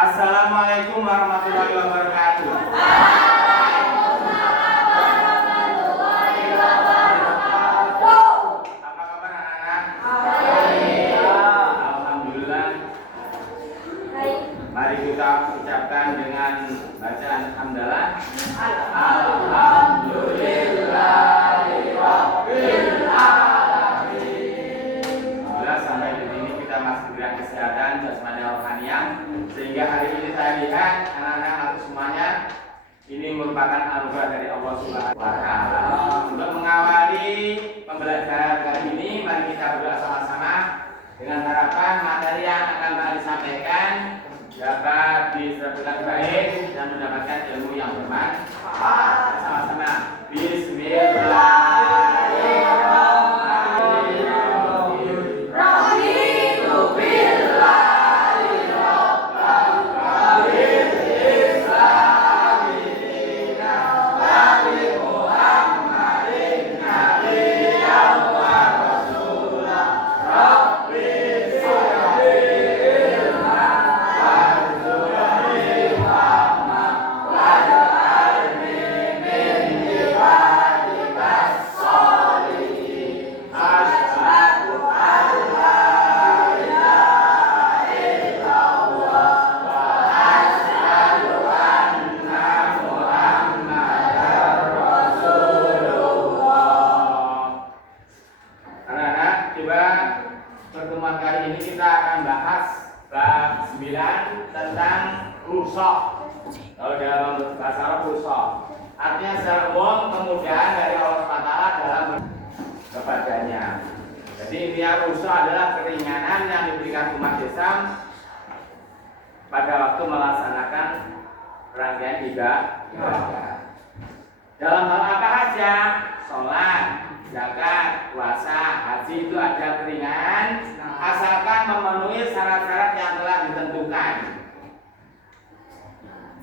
Assalamualaikum warahmatullahi wabarakatuh. Apa kabar anak-anak? Alhamdulillah. Mari kita ucapkan dengan bacaan hamdalah. Alhamdulillahirabbil alamin. Alhamdulillah, sampai di sini kita masih diberikan kesehatan jasmani rohaniah, sehingga hari ini saya lihat anak-anak atau semuanya ini merupakan anugerah dari Allah Subhanahu wa Ta'ala. Untuk mengawali pembelajaran kali ini, mari kita berdoa sama-sama dengan harapan materi yang akan kami sampaikan dapat diserap baik dan mendapatkan ilmu yang bermanfaat. Sama-sama. Pertemuan kali ini kita akan bahas bab 9 tentang rusak. Kalau dalam bahasa Arab rusak artinya secara umum kemudahan dari Allah SWT dalam kepadanya. Jadi intinya rusak adalah keringanan yang diberikan umat Islam pada waktu melaksanakan rangkaian ibadah. Dalam hal apa saja? Sholat, zakat, puasa, haji itu ada keringanan asalkan memenuhi syarat-syarat yang telah ditentukan.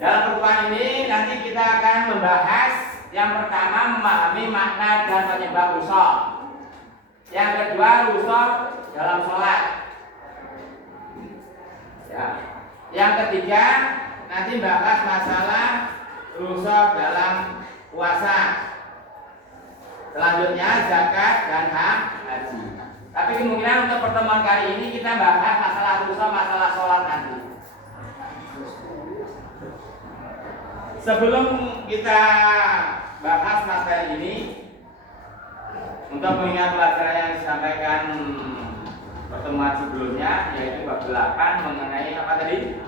Dalam pertemuan ini nanti kita akan membahas yang pertama memahami makna dan penyebab rusak. Yang kedua rusak dalam sholat. Ya. Yang ketiga nanti bahas masalah rusak dalam puasa. Selanjutnya zakat dan haji. Tapi kemungkinan untuk pertemuan kali ini kita bahas masalah rusak, masalah sholat nanti. Sebelum kita bahas materi ini, untuk mengingat pelajaran yang disampaikan pertemuan sebelumnya, yaitu bab 8 mengenai apa tadi?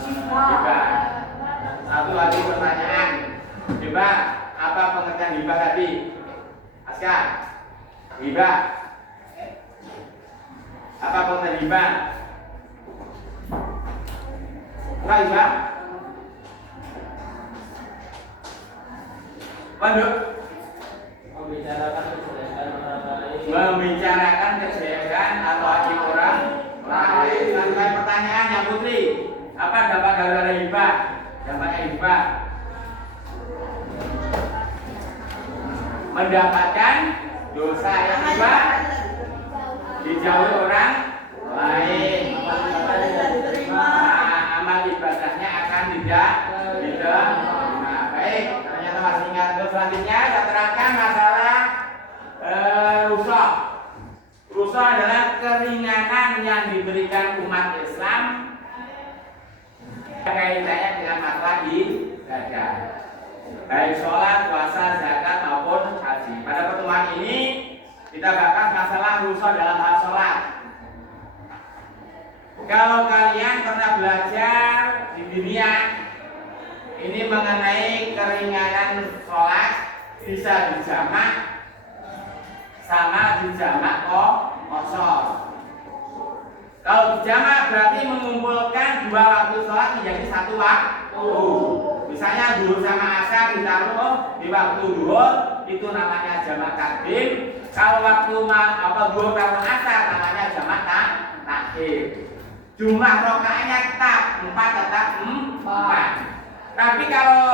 Hibah. Satu lagi pertanyaan. Hibah, apa pengertian hibah tadi? Aska, hibah. Apa pengertian hibah? Apa hibah? Waduh. Membicarakan kejelekan atau aib orang lain. Lanjutkan pertanyaan yang Putri. Apa dampak dari hibah? Dampaknya hibah mendapatkan dosa yang hibah, dijauhi orang lain, amal ibadahnya akan tidak diterima. Baik, ternyata masih ingat. Terus selanjutnya saya terangkan masalah rusak. Rusak adalah keringanan yang diberikan umat Islam kaitannya dengan masalah ibadah, baik sholat, puasa, zakat maupun haji. Pada pertemuan ini kita bahas masalah rusak dalam hal sholat. Kalau kalian pernah belajar di dunia ini mengenai keringanan sholat, bisa dijamak sama dijamak kosor. Kalau dijamak berarti mengumpulkan dua waktu sholat menjadi satu waktu. Misalnya zuhur sama asar ditaruh di waktu zuhur, itu namanya jamak takdim. Kalau waktu zuhur sama asar namanya jamak takhir. Jumlah rakaatnya tetap 4 4. Tapi kalau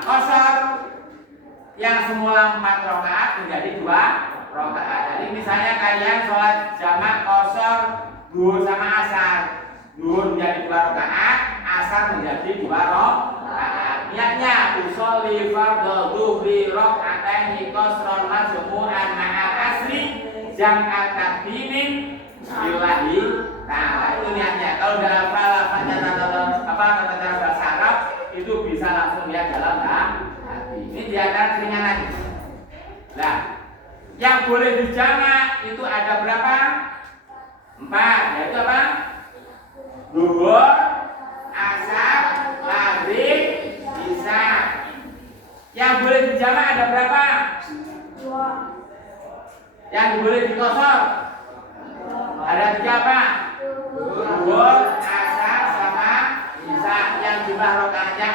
kosor yang semula 4 rakaat menjadi 2 rakaat. Jadi misalnya kalian sholat jamak kosor zuhur sama asar, Zuhur menjadi 2 rakaat, asar menjadi 2 rakaat. Niatnya usolli fardhu dzuhri rakaatain qasran majmu'an ma'al asri jam'at taqdimin billahi ta'ala. Itu niatnya. Kalau dalam tata cara bahasa Arab itu bisa langsung lihat dalam hati. Ini di antara keringanan. Nah, yang boleh dijamak itu ada berapa? 4, yaitu apa? Zuhur, asar, maghrib, isya. Yang boleh dijamak ada berapa? 2. Yang boleh dikosor ada 3 apa? Zuhur, asar, sama isya. Yang jumlah rakaatnya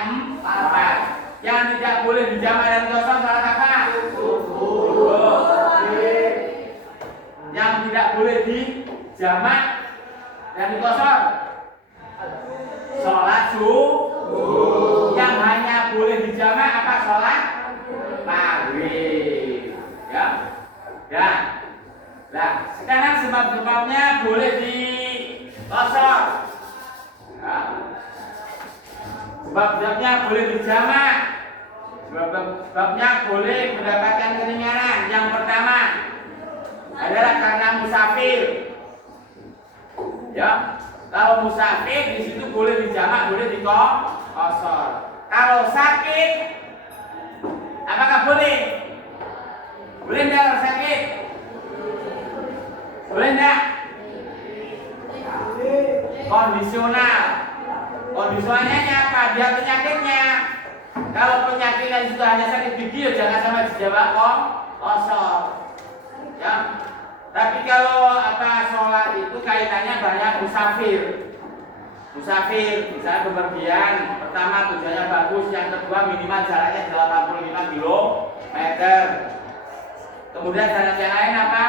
4. Yang tidak boleh dijamak dan dikosor salat apa? Yang tidak boleh dijamak dan dikosor sholat subuh. Yang hanya boleh dijamak apa? Sholat maghrib. Ya. Nah, sekarang sebab-sebabnya boleh dikosor. Ya. Sebab-sebabnya boleh dijamak. Sebabnya boleh mendapatkan keringanan. Yang pertama adalah karena musafir. Ya, kalau musafir di situ boleh dijamak, boleh dikosor. Kalau sakit, apakah boleh? Boleh enggak kalau sakit? Boleh enggak? Kondisional. Kondisionalnya apa? Dia penyakitnya. Kalau penyakitnya itu hanya sakit gigi, ya jangan sampai dijawab kosor. Ya. Tapi kalau sholat itu kaitannya banyak musafir. Musafir, misalnya bepergian, pertama tujuannya bagus, yang kedua minimal jaraknya 85 km. Kemudian jarak yang lain apa?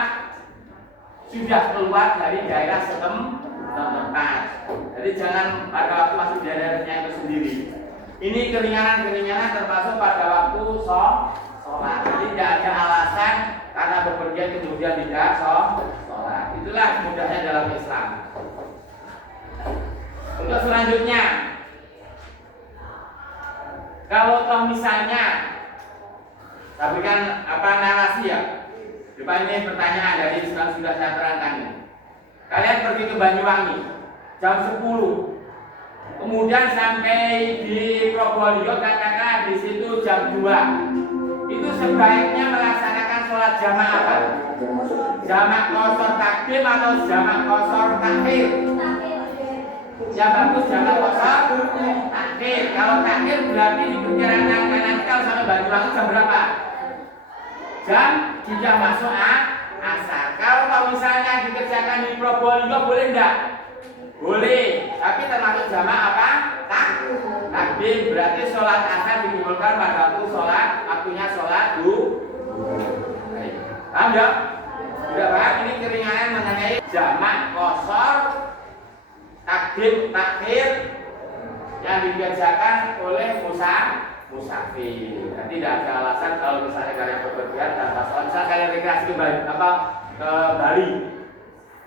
Sudah keluar dari daerah setempat. Jadi jangan pada waktu masih di daerahnya itu sendiri. Ini keringanan-keringanan termasuk pada waktu sholat. Jadi tidak ada alasan karena bepergian kemudian tidak sholat. Itulah mudahnya dalam Islam. Untuk selanjutnya, kalau toh misalnya, tapi kan narasi ya. Depan ini pertanyaan dari sudah saya terangkan. Kalian pergi ke Banyuwangi jam 10. Kemudian sampai di Probolinggo katakan di situ jam 2. Itu sebaiknya melaksanakan sholat jamak apa? Jamak qashar takdim atau jamak qashar takhir? Yang bagus jamak qashar takhir. Kalau takhir berarti diperkirakan nanti kalau sampai Banyuwangi jam berapa? Jam sudah masuk asar. Kalau misalnya dikerjakan di Probolinggo boleh enggak? Boleh, tapi termasuk jamak apa? Takdim. Berarti sholat asar dikumpulkan pada waktu waktunya sholat paham ya? Sudah paham? Ini keringanan mengenai jamak qashar takdim takhir yang dikerjakan oleh musafir. Jadi tidak ada alasan kalau misalnya kalian bepergian tanpa sholat. Misalnya kalian rekreasi ke Bali.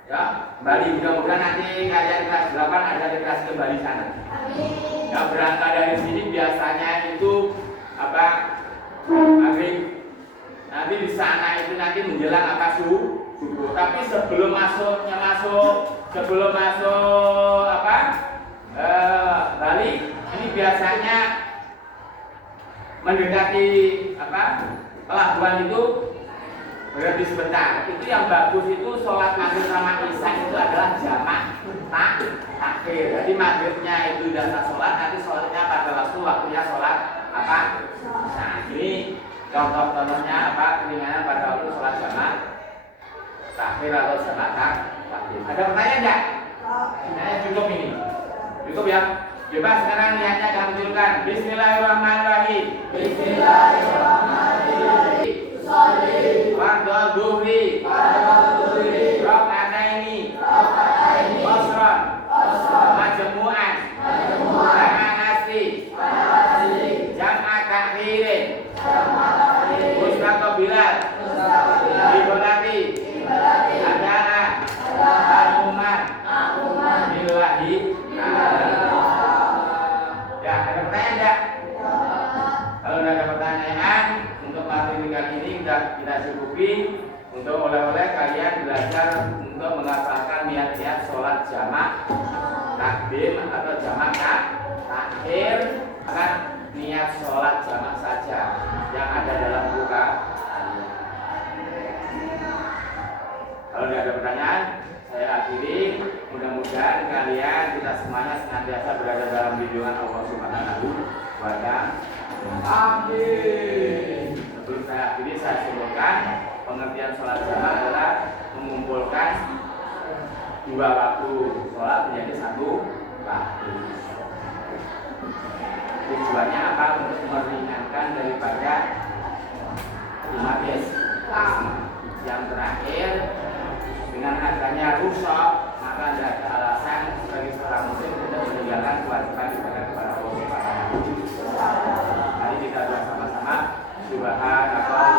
Ya, Bali, mudah-mudahan nanti kalian kelas 8 ada rekreasi ke Bali sana. Yang berangkat dari sini biasanya itu maghrib. Nanti di sana itu nanti menjelang subuh. Tapi sebelum masuk Bali, ini biasanya mendekati pelabuhan itu berarti sebentar. Itu yang bagus itu sholat maghrib sama isya itu adalah jamak takhir. Jadi maghribnya itu sudah sholat, nanti sholatnya pada waktunya sholat Nah, ini contoh-contohnya keringanan pada waktu sholat jamak takhir atau jamak takhir. Ada pertanyaan enggak? Pertanyaan cukup ini. Cukup ya. Coba sekarang niatnya kamu tunjukkan. Bismillahirrahmanirrahim. Sholli fardhu dzuhri raka'ataini qasran majmu'an ma'al asri jam'a takhirin mustaqbilan bibolati adalah al-umar billahi takdim atau jamak takhir, akan niat sholat jamak saja yang ada dalam buka. Kalau tidak ada pertanyaan, saya akhiri. Mudah-mudahan kalian kita semuanya senantiasa berada dalam lindungan Allah Subhanahu wa Ta'ala. Amin. Sebelum saya akhiri, saya simpulkan pengertian sholat jamak adalah mengumpulkan dua waktu sholat menjadi satu waktu. Tujuannya apa? Untuk meringankan daripada umat Islam. Yang terakhir, dengan adanya rusak, maka tidak ada alasan bagi seorang muslim untuk meninggalkan kewajiban ibadah kepada Allah Subhanahu wa Ta'ala. Mari kita doa sama-sama. Subhanallah.